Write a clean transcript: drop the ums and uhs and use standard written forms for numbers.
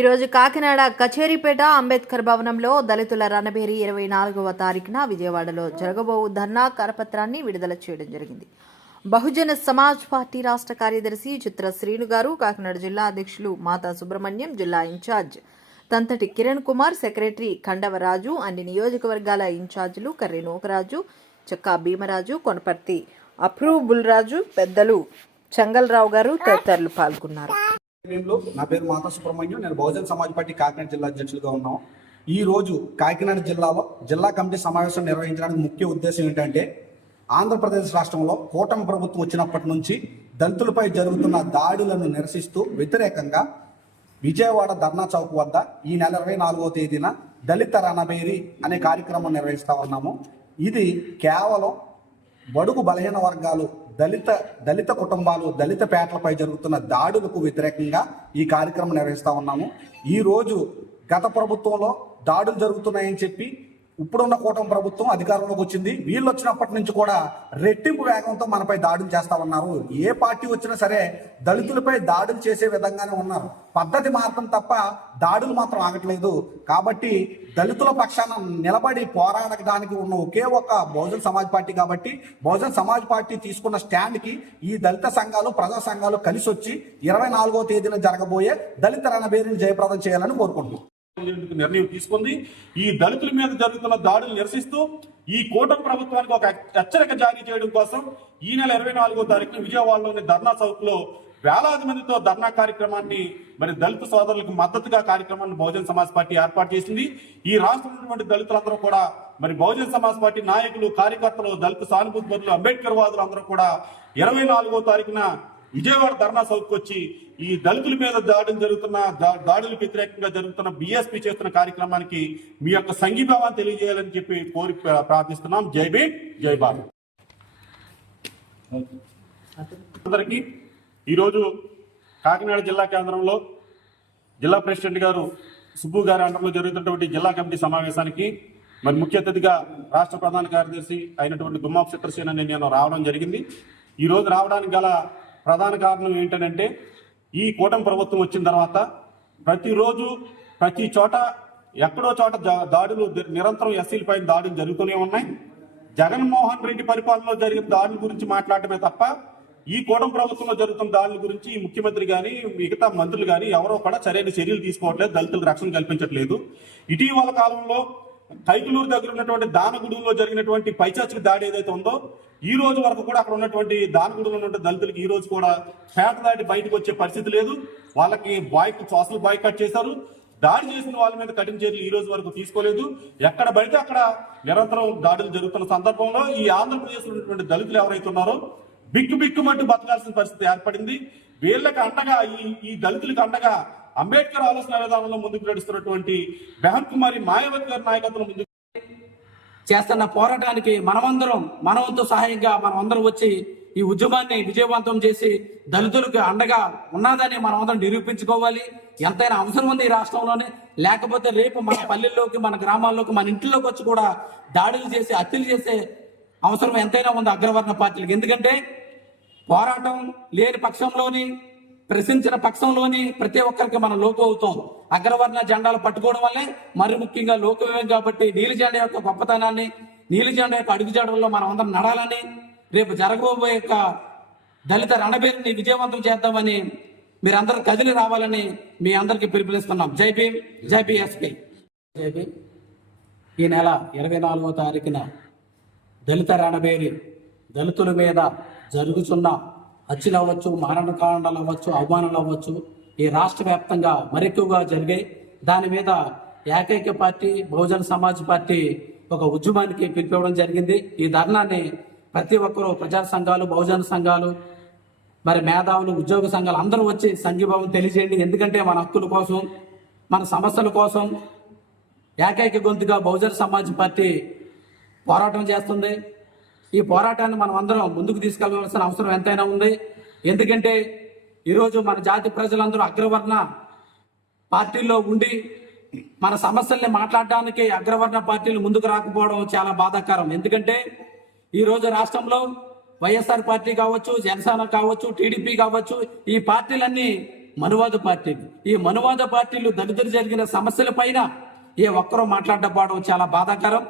ఈరోజు కాకినాడ కచేరీపేట అంబేద్కర్ భవనంలో దళితుల రణబేరి 24వ తారీఖున విజయవాడలో జరగబోవు ధర్నా కరపత్రాన్ని విడుదల చేయడం జరిగింది. బహుజన సమాజ్ పార్టీ రాష్ట్ర కార్యదర్శి చిత్ర శ్రీను గారు, కాకినాడ జిల్లా అధ్యక్షులు మాతా సుబ్రహ్మణ్యం, జిల్లా ఇన్ఛార్జ్ తంతటి కిరణ్ కుమార్, సెక్రటరీ ఖండవరాజు, అన్ని నియోజకవర్గాల ఇన్ఛార్జీలు కర్రి నూకరాజు, చక్కా భీమరాజు, కొనపర్తి అప్రూబుల్రాజు, పెద్దలు చంగల్రావు గారు తదితరులు పాల్గొన్నారు. నా పేరు మాతా సుబ్రహ్మణ్యం. నేను బహుజన సమాజ్ పార్టీ కాకినాడ జిల్లా అధ్యక్షులుగా ఉన్నాం. ఈ రోజు కాకినాడ జిల్లాలో జిల్లా కమిటీ సమావేశం నిర్వహించడానికి ముఖ్య ఉద్దేశం ఏంటంటే, ఆంధ్రప్రదేశ్ రాష్ట్రంలో కూటమి ప్రభుత్వం వచ్చినప్పటి నుంచి దళితులపై జరుగుతున్న దాడులను నిరసిస్తూ వ్యతిరేకంగా విజయవాడ ధర్నా చౌక్ వద్ద ఈ నెల 24వ తేదీన దళిత రణబేరి అనే కార్యక్రమం నిర్వహిస్తా ఉన్నాము. ఇది కేవలం బడుగు బలహీన వర్గాలు, దళిత కుటుంబాలు, దళిత పేటలపై జరుగుతున్న దాడులకు వ్యతిరేకంగా ఈ కార్యక్రమం నిర్వహిస్తా ఉన్నాము. ఈరోజు గత ప్రభుత్వంలో దాడులు జరుగుతున్నాయని చెప్పి ఇప్పుడున్న కూటమి ప్రభుత్వం అధికారంలోకి వచ్చింది. వీళ్ళు వచ్చినప్పటి నుంచి కూడా రెట్టింపు వేగంతో మనపై దాడులు చేస్తా ఉన్నారు. ఏ పార్టీ వచ్చినా సరే దళితులపై దాడులు చేసే విధంగానే ఉన్నారు. పద్ధతి మాత్రం తప్ప దాడులు మాత్రం ఆగట్లేదు. కాబట్టి దళితుల పక్షాన నిలబడి పోరాడడానికి ఉన్న ఒకే ఒక బహుజన సమాజ్ పార్టీ. కాబట్టి బహుజన సమాజ్ పార్టీ తీసుకున్న స్టాండ్కి ఈ దళిత సంఘాలు, ప్రజా సంఘాలు కలిసి వచ్చి 24వ తేదీన జరగబోయే దళిత రణబేరిని జయప్రదం చేయాలని కోరుకుంటున్నాం. నిర్ణయం తీసుకుంది. ఈ దళితుల మీద జరుగుతున్న దాడులు నిరసిస్తూ ఈ కూటమి ప్రభుత్వానికి ఒక హెచ్చరిక జారీ చేయడం కోసం ఈ నెల 24వ తారీఖున విజయవాడలోని ధర్నా చౌక్ లో వేలాది మందితో ధర్నా కార్యక్రమాన్ని, మరి దళిత సోదరులకు మద్దతుగా కార్యక్రమాన్ని బహుజన సమాజ్ పార్టీ ఏర్పాటు చేసింది. ఈ రాష్ట్రంలో దళితులందరూ కూడా, మరి బహుజన సమాజ్ పార్టీ నాయకులు, కార్యకర్తలు, దళిత సానుభూతి పరులు, అంబేద్కర్ వాదులు అందరూ కూడా 24వ తారీఖున విజయవాడ ధర్నా చౌక్ వచ్చి ఈ దళితుల మీద దాడులకు వ్యతిరేకంగా జరుగుతున్న బీఎస్పీ చేస్తున్న కార్యక్రమానికి మీ యొక్క సంఘీభావాన్ని తెలియజేయాలని చెప్పి కోరి ప్రార్థిస్తున్నాం. జై భీమ్, జై భారత్. అందరికీ ఈరోజు కాకినాడ జిల్లా కేంద్రంలో జిల్లా ప్రెసిడెంట్ గారు సుబ్బు గారి అండర్లో జరుగుతున్నటువంటి జిల్లా కమిటీ సమావేశానికి మరి ముఖ్య అతిథిగా రాష్ట్ర ప్రధాన కార్యదర్శి అయినటువంటి గుమ్మాపు చిత్రసేన నేను రావడం జరిగింది. ఈ రోజు రావడానికి గల ప్రధాన కారణం ఏంటంటే, ఈ కూటమి ప్రభుత్వం వచ్చిన తర్వాత ప్రతిరోజు ప్రతి చోట ఎక్కడో చోట దాడులు, నిరంతరం ఎస్సీల పైన దాడులు జరుగుతూనే ఉన్నాయి. జగన్మోహన్ రెడ్డి పరిపాలనలో జరిగిన దాడుల గురించి మాట్లాడటమే తప్ప ఈ కూటమి ప్రభుత్వంలో జరుగుతున్న దాడుల గురించి ఈ ముఖ్యమంత్రి కానీ మిగతా మంత్రులు కానీ ఎవరో కూడా సరైన చర్యలు తీసుకోవట్లేదు, దళితులకు రక్షణ కల్పించట్లేదు. ఇటీవల కాలంలో కైకులూరు దగ్గర ఉన్నటువంటి దానగూడెంలో జరిగినటువంటి పైచాచిక దాడి ఏదైతే ఉందో, ఈ రోజు వరకు కూడా అక్కడ ఉన్నటువంటి దానగూడెంలో ఉన్నటువంటి దళితులకి ఈ రోజు కూడా పేట దాటి బయటకు వచ్చే పరిస్థితి లేదు. వాళ్ళకి సోషల్ బాయ్కాట్ చేశారు. దాడి చేసిన వాళ్ళ మీద కఠిన చర్యలు ఈ రోజు వరకు తీసుకోలేదు. ఎక్కడ పడితే అక్కడ నిరంతరం దాడులు జరుగుతున్న సందర్భంలో ఈ ఆంధ్రప్రదేశ్ లో ఉన్నటువంటి దళితులు ఎవరైతే ఉన్నారో బిక్కుమంటూ బతకాల్సిన పరిస్థితి ఏర్పడింది. వీళ్ళకి అండగా, ఈ దళితులకు అండగా అంబేద్కర్ ఆలోచన విధానంలో ముందుకు నడుస్తున్నటువంటి బెహన్ కుమారి మాయావతి గారి నాయకత్వం ముందుకు చేస్తున్న పోరాటానికి మనమందరం మన వంతు సహాయంగా మనమందరం వచ్చి ఈ ఉద్యమాన్ని విజయవంతం చేసి దళితులకు అండగా ఉన్నదని మనమందరం నిరూపించుకోవాలి. ఎంతైనా అవసరం ఉంది ఈ రాష్ట్రంలోనే. లేకపోతే రేపు మన పల్లెల్లోకి, మన గ్రామాల్లోకి, మన ఇంట్లోకి వచ్చి కూడా దాడులు చేసి హత్యలు చేసే అవసరం ఎంతైనా ఉంది అగ్రవర్ణ పార్టీలకు. ఎందుకంటే పోరాటం లేని పక్షంలోని, ప్రశ్నించిన పక్షంలోని ప్రతి ఒక్కరికి మనం లోకు అవుతాం. అగ్రవర్ణ జెండాలు పట్టుకోవడం వల్లే మరి ముఖ్యంగా లోకమేం. కాబట్టి నీలి జెండా యొక్క గొప్పతనాన్ని, నీలి జెండా యొక్క అడుగుజాడల్లో మనం అందరం నడాలని, రేపు జరగబోయే యొక్క దళిత రణబేరిని విజయవంతం చేద్దామని మీరందరూ కదిలి రావాలని మీ అందరికీ పిలుపునిస్తున్నాం. జై భీమ్, జై బీఎస్పీ, జై భీమ్. ఈ నెల 24వ తారీఖున దళిత రణబేరి, దళితుల మీద జరుగుతున్న హత్యలు అవ్వచ్చు, మారణకాండాలు అవ్వచ్చు, అవమానాలు అవ్వచ్చు, ఈ రాష్ట్ర వ్యాప్తంగా మరెక్కువగా జరిగాయి. దాని మీద ఏకైక పార్టీ బహుజన సమాజ్ పార్టీ ఒక ఉద్యమానికి పిలిపివ్వడం జరిగింది. ఈ ధర్నాన్ని ప్రతి ఒక్కరూ, ప్రజా సంఘాలు, బహుజన సంఘాలు, మరి మేధావులు, ఉద్యోగ సంఘాలు అందరూ వచ్చి సంఘీభావం తెలియజేయండి. ఎందుకంటే మన హక్కుల కోసం, మన సమస్యల కోసం ఏకైక గొంతుగా బహుజన సమాజ్ పార్టీ పోరాటం చేస్తుంది. ఈ పోరాటాన్ని మనం అందరం ముందుకు తీసుకెళ్లవలసిన అవసరం ఎంతైనా ఉంది. ఎందుకంటే ఈరోజు మన జాతి ప్రజలందరూ అగ్రవర్ణ పార్టీల్లో ఉండి మన సమస్యల్ని మాట్లాడడానికి అగ్రవర్ణ పార్టీలు ముందుకు రాకపోవడం చాలా బాధాకరం. ఎందుకంటే ఈరోజు రాష్ట్రంలో వైఎస్ఆర్ పార్టీ కావచ్చు, జనసేన కావచ్చు, టీడీపీ కావచ్చు, ఈ పార్టీలన్నీ మనువాద పార్టీలు. ఈ మనువాద పార్టీలు దళితులు జరిగిన సమస్యల పైన ఏ ఒక్కరూ మాట్లాడకపోవడం చాలా బాధాకరం.